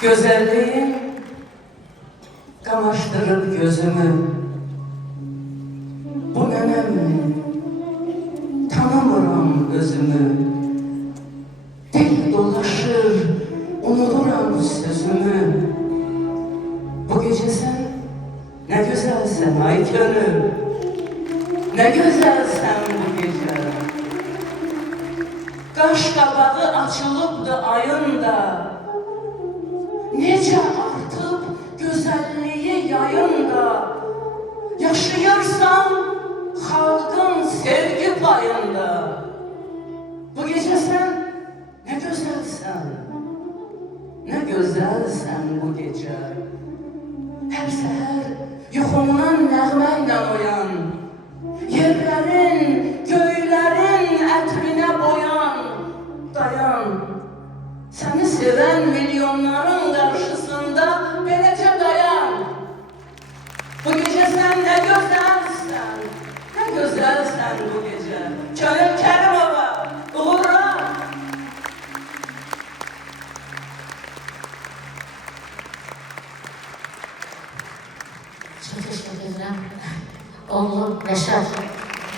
Güzelliğin kamaştırır gözümü. Bu önemli, tanımıram özümü. Dil dolaşır, unuturam sözümü. Bu gece sen ne güzelsen ay gönül. Ne güzelsen bu gece. Qaş qabağı açılıbdı ayın da. Necə artıb güzelliği yayın da. Yaşayırsan halkın sevgi payında. Bu gece sen ne güzelsen. Ne güzelsen bu gece. Her seher yuxumdan nəğməylə oyan. Yerlerin, göylerin ətrine boyan. Dayan. Seni seven milyonların karşısında beləcə dayan. Bu gece sen ne güzelsen. Ne güzelsen bu gece. Könül Kərimova, uğurlar. Çok teşekkür ederim. Oğlum Reşat.